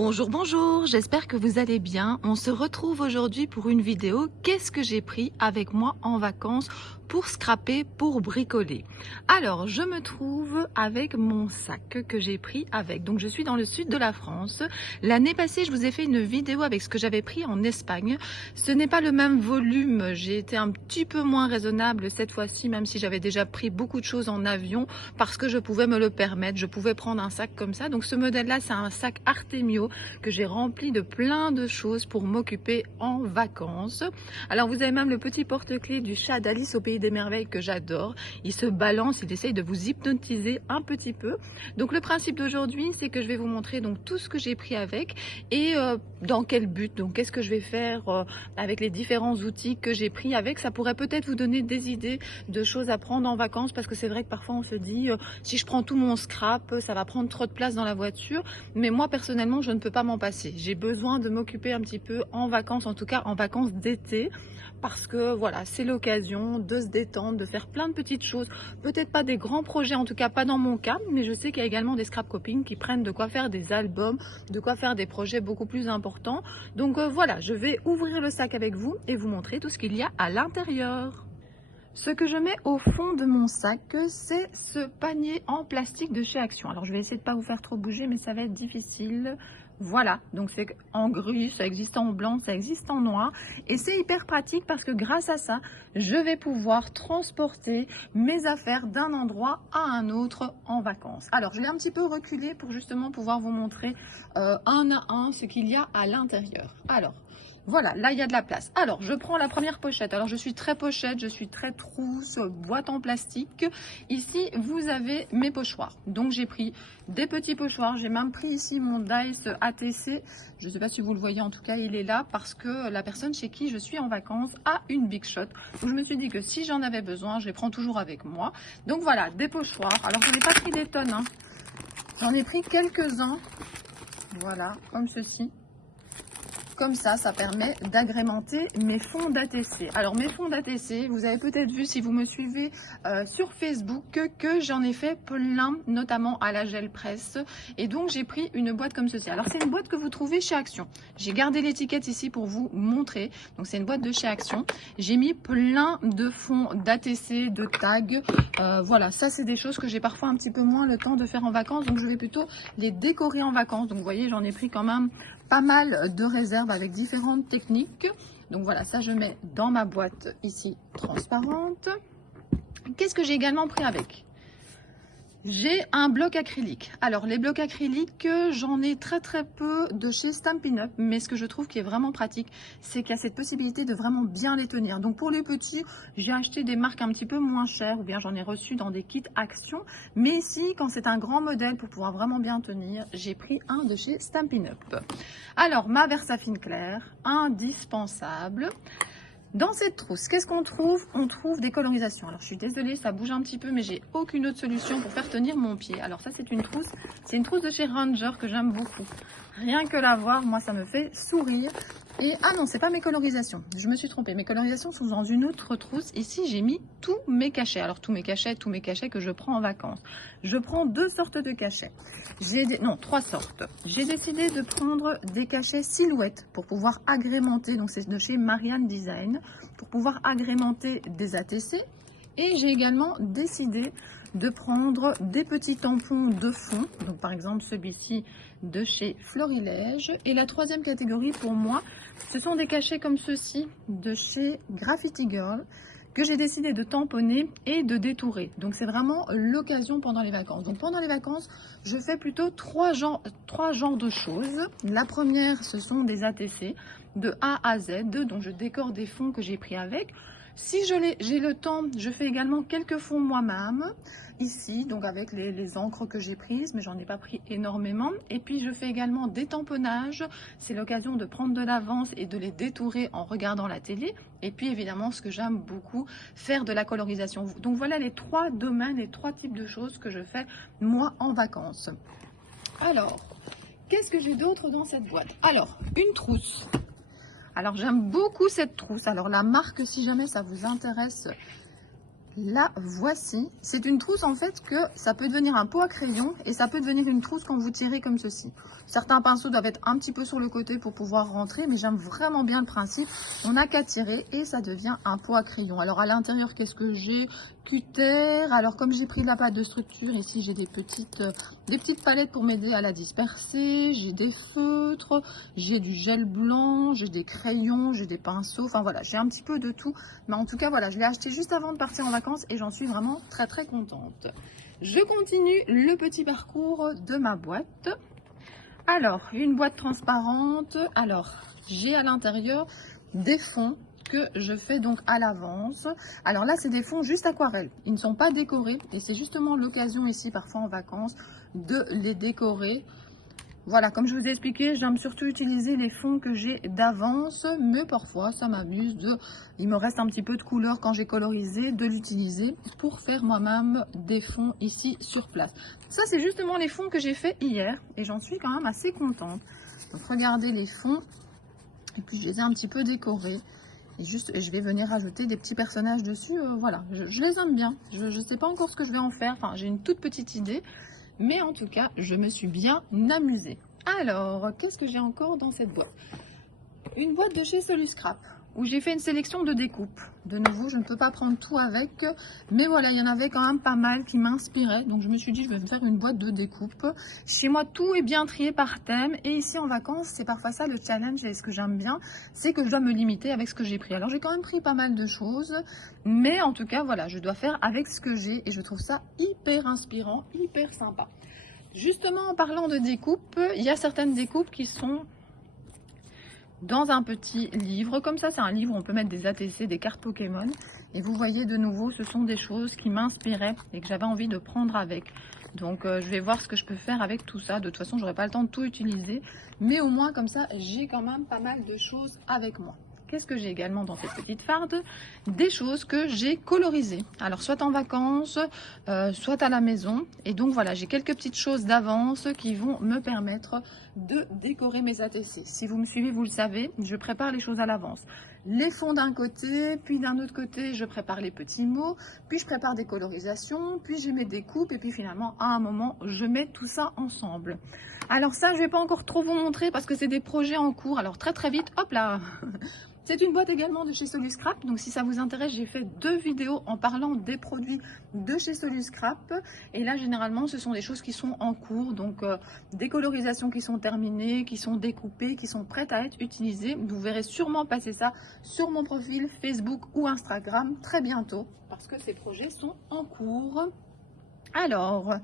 Bonjour, bonjour, j'espère que vous allez bien. On se retrouve aujourd'hui pour une vidéo. Qu'est-ce que j'ai pris avec moi en vacances pour scraper, pour bricoler? Alors, je me trouve avec mon sac que j'ai pris avec. Donc, je suis dans le sud de la France. L'année passée, je vous ai fait une vidéo avec ce que j'avais pris en Espagne. Ce n'est pas le même volume. J'ai été un petit peu moins raisonnable cette fois-ci, même si j'avais déjà pris beaucoup de choses en avion parce que je pouvais me le permettre. Je pouvais prendre un sac comme ça. Donc, ce modèle-là, c'est un sac Artemio que j'ai rempli de plein de choses pour m'occuper en vacances. Alors vous avez même le petit porte-clés du chat d'Alice au pays des merveilles que j'adore. Il se balance, il essaye de vous hypnotiser un petit peu. Donc le principe d'aujourd'hui, c'est que je vais vous montrer donc tout ce que j'ai pris avec et dans quel but. Donc qu'est-ce que je vais faire avec les différents outils que j'ai pris avec. Ça pourrait peut-être vous donner des idées de choses à prendre en vacances, parce que c'est vrai que parfois on se dit si je prends tout mon scrap, ça va prendre trop de place dans la voiture. Mais moi personnellement, je ne peux pas m'en passer. J'ai besoin de m'occuper un petit peu en vacances, en tout cas en vacances d'été, parce que voilà, c'est l'occasion de se détendre, de faire plein de petites choses. Peut-être pas des grands projets, en tout cas pas dans mon cas, mais je sais qu'il y a également des scrap copines qui prennent de quoi faire des albums, de quoi faire des projets beaucoup plus importants. Donc voilà, je vais ouvrir le sac avec vous et vous montrer tout ce qu'il y a à l'intérieur. Ce que je mets au fond de mon sac, c'est ce panier en plastique de chez Action. Alors je vais essayer de ne pas vous faire trop bouger, mais ça va être difficile. Voilà, donc c'est en gris, ça existe en blanc, ça existe en noir. Et c'est hyper pratique parce que grâce à ça, je vais pouvoir transporter mes affaires d'un endroit à un autre en vacances. Alors je l'ai un petit peu reculé pour justement pouvoir vous montrer un à un ce qu'il y a à l'intérieur. Alors, voilà, là il y a de la place. Alors, je prends la première pochette. Alors, je suis très pochette, je suis très trousse, boîte en plastique. Ici, vous avez mes pochoirs. Donc, j'ai pris des petits pochoirs. J'ai même pris ici mon Dice ATC. Je ne sais pas si vous le voyez, en tout cas, il est là parce que la personne chez qui je suis en vacances a une Big Shot. Donc, je me suis dit que si j'en avais besoin, je les prends toujours avec moi. Donc, voilà, des pochoirs. Alors, je n'ai pas pris des tonnes, hein. J'en ai pris quelques-uns. Voilà, comme ceci. Comme ça permet d'agrémenter mes fonds d'ATC. Alors mes fonds d'ATC, vous avez peut-être vu si vous me suivez sur Facebook que j'en ai fait plein, notamment à la gel presse. Et donc j'ai pris une boîte comme ceci. Alors c'est une boîte que vous trouvez chez Action. J'ai gardé l'étiquette ici pour vous montrer. Donc c'est une boîte de chez Action. J'ai mis plein de fonds d'ATC, de tags. Voilà, ça c'est des choses que j'ai parfois un petit peu moins le temps de faire en vacances. Donc je vais plutôt les décorer en vacances. Donc vous voyez, j'en ai pris quand même pas mal de réserves avec différentes techniques. Donc voilà, ça je mets dans ma boîte ici transparente. Qu'est-ce que j'ai également pris avec? J'ai un bloc acrylique. Alors les blocs acryliques, j'en ai très peu de chez Stampin' Up, mais ce que je trouve qui est vraiment pratique, c'est qu'il y a cette possibilité de vraiment bien les tenir. Donc pour les petits, j'ai acheté des marques un petit peu moins chères, ou bien j'en ai reçu dans des kits Action. Mais ici, quand c'est un grand modèle pour pouvoir vraiment bien tenir, j'ai pris un de chez Stampin' Up. Alors ma Versafine claire, indispensable. Dans cette trousse, qu'est-ce qu'on trouve? On trouve des colorisations. Alors je suis désolée, ça bouge un petit peu, mais j'ai aucune autre solution pour faire tenir mon pied. Alors ça c'est une trousse de chez Ranger que j'aime beaucoup. Rien que la voir, moi ça me fait sourire. Et ah non, c'est pas mes colorisations, je me suis trompée. Mes colorisations sont dans une autre trousse. Ici j'ai mis tous mes cachets. Alors tous mes cachets que je prends en vacances. Je prends deux sortes de cachets. Trois sortes. J'ai décidé de prendre des cachets silhouettes pour pouvoir agrémenter. Donc c'est de chez Marianne Design, pour pouvoir agrémenter des ATC. Et j'ai également décidé de prendre des petits tampons de fond. Donc par exemple celui-ci de chez Florilège. Et la troisième catégorie pour moi, ce sont des cachets comme ceux-ci de chez Graffiti Girl, que j'ai décidé de tamponner et de détourer. Donc c'est vraiment l'occasion pendant les vacances. Donc pendant les vacances, je fais plutôt trois genres de choses. La première, ce sont des ATC de A à Z, donc je décore des fonds que j'ai pris avec. Si j'ai le temps, je fais également quelques fonds moi-même, ici, donc avec les encres que j'ai prises, mais j'en ai pas pris énormément. Et puis je fais également des tamponnages, c'est l'occasion de prendre de l'avance et de les détourer en regardant la télé. Et puis évidemment, ce que j'aime beaucoup, faire de la colorisation. Donc voilà les trois domaines, les trois types de choses que je fais moi en vacances. Alors, qu'est-ce que j'ai d'autre dans cette boîte? Alors, une trousse. Alors j'aime beaucoup cette trousse. Alors la marque, si jamais ça vous intéresse, la voici. C'est une trousse en fait que ça peut devenir un pot à crayon et ça peut devenir une trousse quand vous tirez comme ceci. Certains pinceaux doivent être un petit peu sur le côté pour pouvoir rentrer, mais j'aime vraiment bien le principe. On n'a qu'à tirer et ça devient un pot à crayon. Alors à l'intérieur, qu'est-ce que j'ai? Cutter. Alors comme j'ai pris de la pâte de structure, ici j'ai des petites palettes pour m'aider à la disperser. J'ai des feutres, j'ai du gel blanc, j'ai des crayons, j'ai des pinceaux. Enfin voilà, j'ai un petit peu de tout. Mais en tout cas, voilà, je l'ai acheté juste avant de partir en vacances et j'en suis vraiment très contente. Je continue le petit parcours de ma boîte. Alors, une boîte transparente. Alors, j'ai à l'intérieur des fonds que je fais donc à l'avance. Alors là, c'est des fonds juste aquarelle. Ils ne sont pas décorés et c'est justement l'occasion ici, parfois en vacances, de les décorer. Voilà, comme je vous ai expliqué, j'aime surtout utiliser les fonds que j'ai d'avance, mais parfois ça m'amuse il me reste un petit peu de couleur quand j'ai colorisé, de l'utiliser pour faire moi-même des fonds ici sur place. Ça, c'est justement les fonds que j'ai fait hier et j'en suis quand même assez contente. Donc regardez les fonds et puis je les ai un petit peu décorés. Et je vais venir rajouter des petits personnages dessus. Voilà, je les aime bien. Je ne sais pas encore ce que je vais en faire. Enfin, j'ai une toute petite idée. Mais en tout cas, je me suis bien amusée. Alors, qu'est-ce que j'ai encore dans cette boîte? Une boîte de chez Soluscrap, où j'ai fait une sélection de découpes. De nouveau, je ne peux pas prendre tout avec. Mais voilà, il y en avait quand même pas mal qui m'inspiraient. Donc, je me suis dit, je vais me faire une boîte de découpes. Chez moi, tout est bien trié par thème. Et ici, en vacances, c'est parfois ça le challenge. Et ce que j'aime bien, c'est que je dois me limiter avec ce que j'ai pris. Alors, j'ai quand même pris pas mal de choses. Mais en tout cas, voilà, je dois faire avec ce que j'ai. Et je trouve ça hyper inspirant, hyper sympa. Justement, en parlant de découpes, il y a certaines découpes qui sont dans un petit livre. Comme ça, c'est un livre où on peut mettre des ATC, des cartes Pokémon. Et vous voyez de nouveau, ce sont des choses qui m'inspiraient et que j'avais envie de prendre avec. Donc, je vais voir ce que je peux faire avec tout ça. De toute façon, j'aurai pas le temps de tout utiliser. Mais au moins, comme ça, j'ai quand même pas mal de choses avec moi. Qu'est-ce que j'ai également dans cette petite farde? Des choses que j'ai colorisées. Alors, soit en vacances, soit à la maison. Et donc, voilà, j'ai quelques petites choses d'avance qui vont me permettre de décorer mes ATC. Si vous me suivez, vous le savez, je prépare les choses à l'avance. Les fonds d'un côté, puis d'un autre côté, je prépare les petits mots, puis je prépare des colorisations, puis j'ai mes découpes, et puis finalement, à un moment, je mets tout ça ensemble. Alors ça, je ne vais pas encore trop vous montrer parce que c'est des projets en cours. Alors très vite, hop là. C'est une boîte également de chez Soluscrap, donc si ça vous intéresse, j'ai fait 2 vidéos en parlant des produits de chez Soluscrap. Et là, généralement, ce sont des choses qui sont en cours, donc des colorisations qui sont terminées, qui sont découpées, qui sont prêtes à être utilisées. Vous verrez sûrement passer ça sur mon profil Facebook ou Instagram très bientôt, parce que ces projets sont en cours. Alors,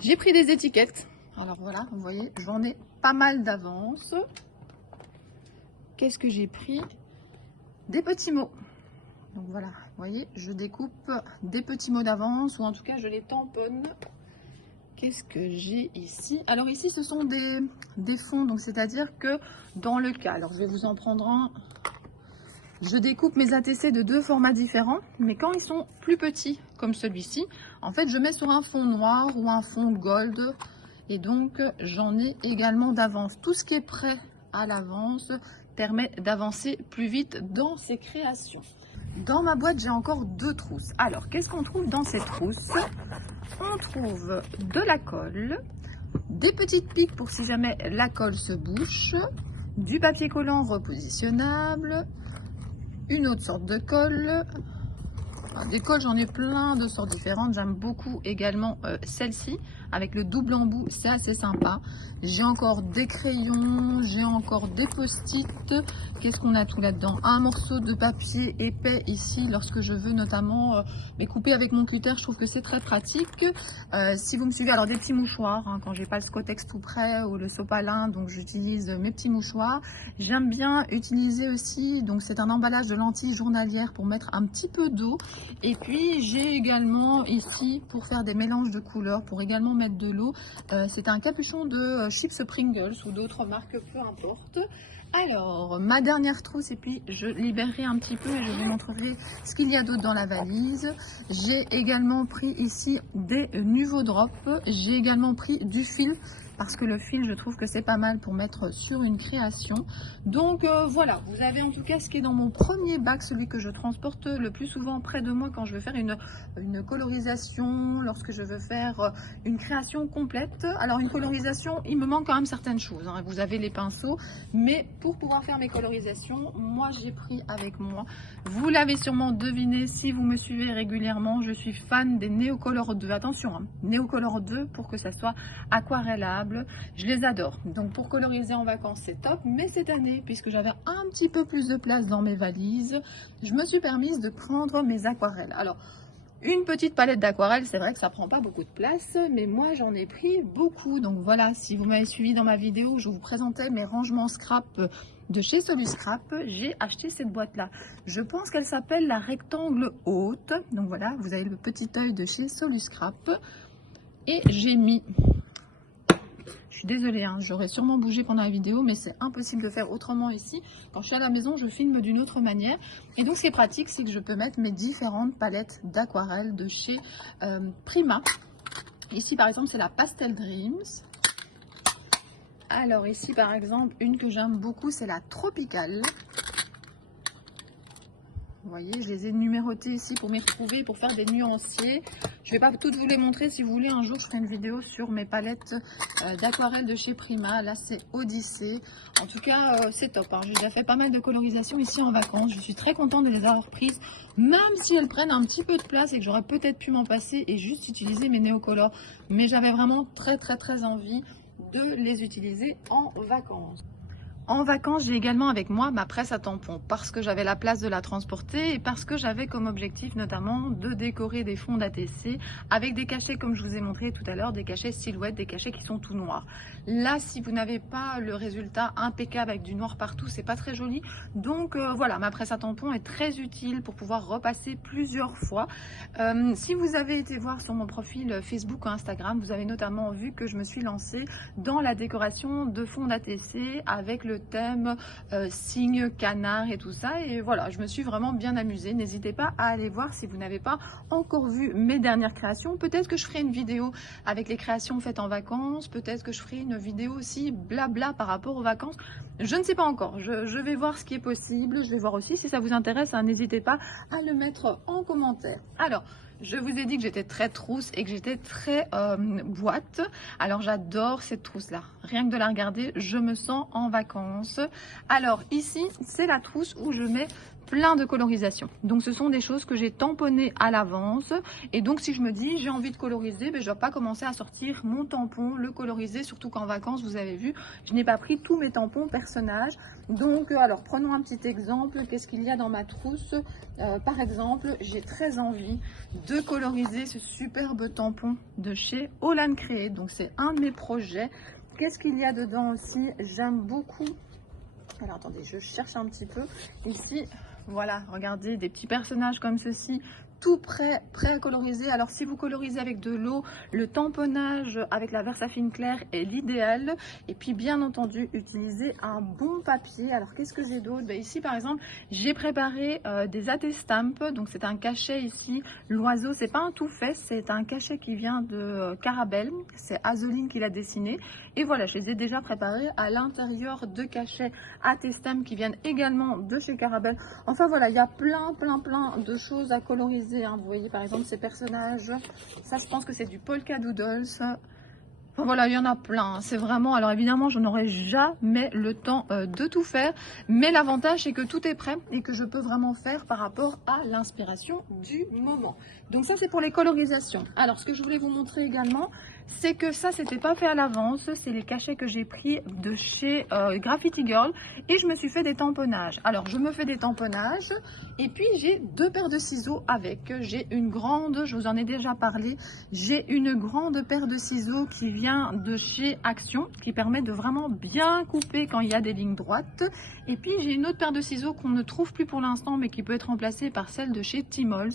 j'ai pris des étiquettes. Alors voilà, vous voyez, j'en ai pas mal d'avance. Qu'est-ce que j'ai pris? Des petits mots. Donc voilà, vous voyez, je découpe des petits mots d'avance, ou en tout cas, je les tamponne. Qu'est-ce que j'ai ici? Alors ici, ce sont des fonds, donc c'est-à-dire que dans le cas, alors je vais vous en prendre un. Je découpe mes ATC de 2 formats différents, mais quand ils sont plus petits, comme celui-ci, en fait, je mets sur un fond noir ou un fond gold. Et donc, j'en ai également d'avance. Tout ce qui est prêt à l'avance permet d'avancer plus vite dans ces créations. Dans ma boîte, j'ai encore 2 trousses. Alors, qu'est-ce qu'on trouve dans ces trousses? On trouve de la colle, des petites piques pour si jamais la colle se bouche, du papier collant repositionnable, une autre sorte de colle. Des colles, j'en ai plein de sortes différentes. J'aime beaucoup également celle-ci avec le double embout, c'est assez sympa. J'ai encore des crayons, j'ai encore des post-it. Qu'est-ce qu'on a tout là-dedans? Un morceau de papier épais ici lorsque je veux notamment couper avec mon cutter. Je trouve que c'est très pratique. Si vous me suivez, alors des petits mouchoirs quand j'ai pas le Scottex tout prêt ou le sopalin, donc j'utilise mes petits mouchoirs. J'aime bien utiliser aussi, donc c'est un emballage de lentilles journalières pour mettre un petit peu d'eau. Et puis j'ai également ici pour faire des mélanges de couleurs, pour également mettre de l'eau, c'est un capuchon de chips Pringles ou d'autres marques, peu importe. Alors ma dernière trousse, et puis je libérerai un petit peu et je vous montrerai ce qu'il y a d'autre dans la valise. J'ai également pris ici des Nuvo Drop, j'ai également pris du fil parce que le fil, je trouve que c'est pas mal pour mettre sur une création. Donc voilà, vous avez en tout cas ce qui est dans mon premier bac, celui que je transporte le plus souvent près de moi quand je veux faire une colorisation, lorsque je veux faire une création complète. Alors une colorisation, il me manque quand même certaines choses, hein. Vous avez les pinceaux, mais pour pouvoir faire mes colorisations, moi j'ai pris avec moi, vous l'avez sûrement deviné si vous me suivez régulièrement, je suis fan des Neocolor 2. Attention, hein, Neocolor 2 pour que ça soit aquarellable, je les adore. Donc pour coloriser en vacances c'est top, mais cette année, puisque j'avais un petit peu plus de place dans mes valises, je me suis permise de prendre mes aquarelles. Alors une petite palette d'aquarelle, c'est vrai que ça prend pas beaucoup de place, mais moi j'en ai pris beaucoup. Donc voilà, si vous m'avez suivi dans ma vidéo où je vous présentais mes rangements scrap de chez Soluscrap, j'ai acheté cette boîte là. Je pense qu'elle s'appelle la rectangle haute. Donc voilà, vous avez le petit œil de chez Soluscrap. Et j'ai mis... Je suis désolée, hein, j'aurais sûrement bougé pendant la vidéo, mais c'est impossible de faire autrement ici. Quand je suis à la maison, je filme d'une autre manière. Et donc, ce qui est pratique, c'est que je peux mettre mes différentes palettes d'aquarelle de chez Prima. Ici, par exemple, c'est la Pastel Dreams. Alors ici, par exemple, une que j'aime beaucoup, c'est la Tropical. Vous voyez, je les ai numérotées ici pour m'y retrouver, pour faire des nuanciers. Je ne vais pas toutes vous les montrer. Si vous voulez, un jour, je ferai une vidéo sur mes palettes d'aquarelle de chez Prima. Là, c'est Odyssée. En tout cas, c'est top, hein. J'ai déjà fait pas mal de colorisation ici en vacances. Je suis très contente de les avoir prises, même si elles prennent un petit peu de place et que j'aurais peut-être pu m'en passer et juste utiliser mes Neocolor. Mais j'avais vraiment très envie de les utiliser en vacances. En vacances, j'ai également avec moi ma presse à tampons parce que j'avais la place de la transporter et parce que j'avais comme objectif notamment de décorer des fonds d'ATC avec des cachets comme je vous ai montré tout à l'heure, des cachets silhouettes, des cachets qui sont tout noirs. Là, si vous n'avez pas le résultat impeccable avec du noir partout, c'est pas très joli. Donc voilà, ma presse à tampons est très utile pour pouvoir repasser plusieurs fois. Si vous avez été voir sur mon profil Facebook ou Instagram, vous avez notamment vu que je me suis lancée dans la décoration de fonds d'ATC avec le thème cygne, canard et tout ça, et voilà, je me suis vraiment bien amusée. N'hésitez pas à aller voir si vous n'avez pas encore vu mes dernières créations. Peut-être que je ferai une vidéo avec les créations faites en vacances, peut-être que je ferai une vidéo aussi blabla par rapport aux vacances, je ne sais pas encore. Je vais voir ce qui est possible, je vais voir aussi si ça vous intéresse, hein, n'hésitez pas à le mettre en commentaire. Alors, je vous ai dit que j'étais très trousse et que j'étais très boîte. Alors j'adore cette trousse là. Rien que de la regarder, je me sens en vacances. Alors ici, c'est la trousse où je mets plein de colorisation. Donc ce sont des choses que j'ai tamponnées à l'avance. Et donc si je me dis j'ai envie de coloriser, ben, je ne dois pas commencer à sortir mon tampon, le coloriser. Surtout qu'en vacances, vous avez vu, je n'ai pas pris tous mes tampons personnages. Donc alors prenons un petit exemple. Qu'est-ce qu'il y a dans ma trousse? Par exemple, j'ai très envie de coloriser ce superbe tampon de chez Holland Créé. Donc c'est un de mes projets. Qu'est-ce qu'il y a dedans aussi? J'aime beaucoup. Alors attendez, je cherche un petit peu. Ici, voilà, regardez, des petits personnages comme ceci, tout prêt à coloriser. Alors si vous colorisez avec de l'eau, le tamponnage avec la Versafine claire est l'idéal. Et puis bien entendu, utilisez un bon papier. Alors qu'est-ce que j'ai d'autre? Ici par exemple, j'ai préparé des AT-Stamp. Donc c'est un cachet ici. L'oiseau, c'est pas un tout fait, c'est un cachet qui vient de Carabelle. C'est Azoline qui l'a dessiné. Et voilà, je les ai déjà préparés à l'intérieur de cachets AT-Stamp qui viennent également de chez Carabelle. Enfin voilà, il y a plein de choses à coloriser. Vous voyez par exemple ces personnages, ça je pense que c'est du Polka Doodles. Enfin voilà, il y en a plein, c'est vraiment, alors évidemment je n'aurai jamais le temps de tout faire, mais l'avantage c'est que tout est prêt et que je peux vraiment faire par rapport à l'inspiration du moment. Donc ça c'est pour les colorisations. Alors ce que je voulais vous montrer également, c'est que ça c'était pas fait à l'avance, c'est les cachets que j'ai pris de chez Graffiti Girl et je me suis fait des tamponnages. Alors je me fais des tamponnages et puis j'ai deux paires de ciseaux avec, j'ai une grande, je vous en ai déjà parlé, j'ai une grande paire de ciseaux qui vient de chez Action, qui permet de vraiment bien couper quand il y a des lignes droites. Et puis j'ai une autre paire de ciseaux qu'on ne trouve plus pour l'instant mais qui peut être remplacée par celle de chez Timols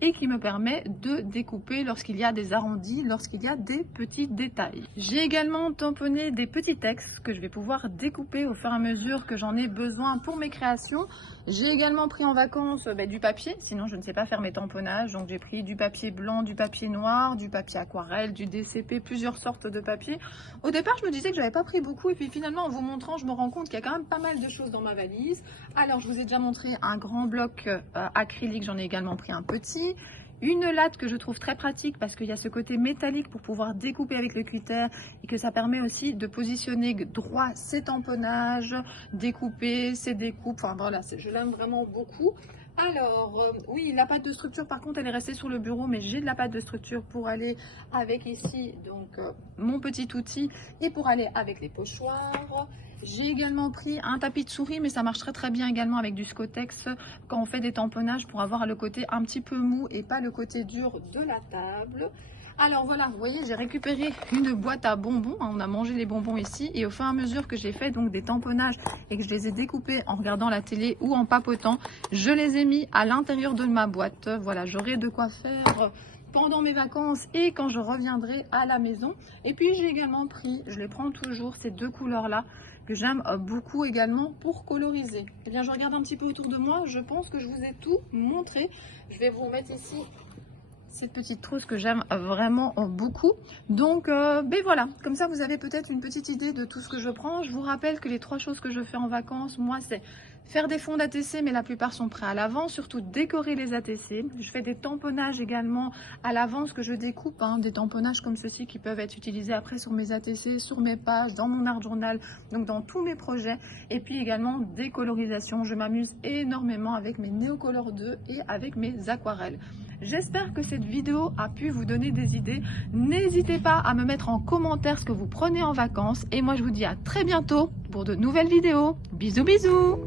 et qui me permet de découper lorsqu'il y a des arrondis, lorsqu'il y a des ces petits détails. J'ai également tamponné des petits textes que je vais pouvoir découper au fur et à mesure que j'en ai besoin pour mes créations. J'ai également pris en vacances du papier, sinon je ne sais pas faire mes tamponnages. Donc j'ai pris du papier blanc, du papier noir, du papier aquarelle, du DCP, plusieurs sortes de papier. Au départ, je me disais que j'avais pas pris beaucoup et puis finalement en vous montrant, je me rends compte qu'il y a quand même pas mal de choses dans ma valise. Alors je vous ai déjà montré un grand bloc acrylique, j'en ai également pris un petit. Une latte que je trouve très pratique parce qu'il y a ce côté métallique pour pouvoir découper avec le cutter et que ça permet aussi de positionner droit ces tamponnages, découper, ces découpes. Enfin voilà, je l'aime vraiment beaucoup. Alors, oui, la pâte de structure, par contre, elle est restée sur le bureau, mais j'ai de la pâte de structure pour aller avec ici, donc mon petit outil, et pour aller avec les pochoirs. J'ai également pris un tapis de souris, mais ça marche très bien également avec du Scotex quand on fait des tamponnages pour avoir le côté un petit peu mou et pas le côté dur de la table. Alors voilà, vous voyez, j'ai récupéré une boîte à bonbons. On a mangé les bonbons ici et au fur et à mesure que j'ai fait donc des tamponnages et que je les ai découpés en regardant la télé ou en papotant, je les ai mis à l'intérieur de ma boîte. Voilà, j'aurai de quoi faire pendant mes vacances et quand je reviendrai à la maison. Et puis j'ai également pris, je les prends toujours, ces deux couleurs là que j'aime beaucoup également pour coloriser. Eh bien, je regarde un petit peu autour de moi, je pense que je vous ai tout montré. Je vais vous mettre ici cette petite trousse que j'aime vraiment beaucoup. Donc voilà, comme ça vous avez peut-être une petite idée de tout ce que je prends. Je vous rappelle que les 3 choses que je fais en vacances, moi, c'est faire des fonds d'ATC, mais la plupart sont prêts à l'avance, surtout décorer les ATC. Je fais des tamponnages également à l'avance que je découpe, des tamponnages comme ceci qui peuvent être utilisés après sur mes ATC, sur mes pages, dans mon art journal, donc dans tous mes projets. Et puis également des colorisations. Je m'amuse énormément avec mes Neocolor 2 et avec mes aquarelles. J'espère que cette vidéo a pu vous donner des idées. N'hésitez pas à me mettre en commentaire ce que vous prenez en vacances. Et moi, je vous dis à très bientôt pour de nouvelles vidéos. Bisous, bisous!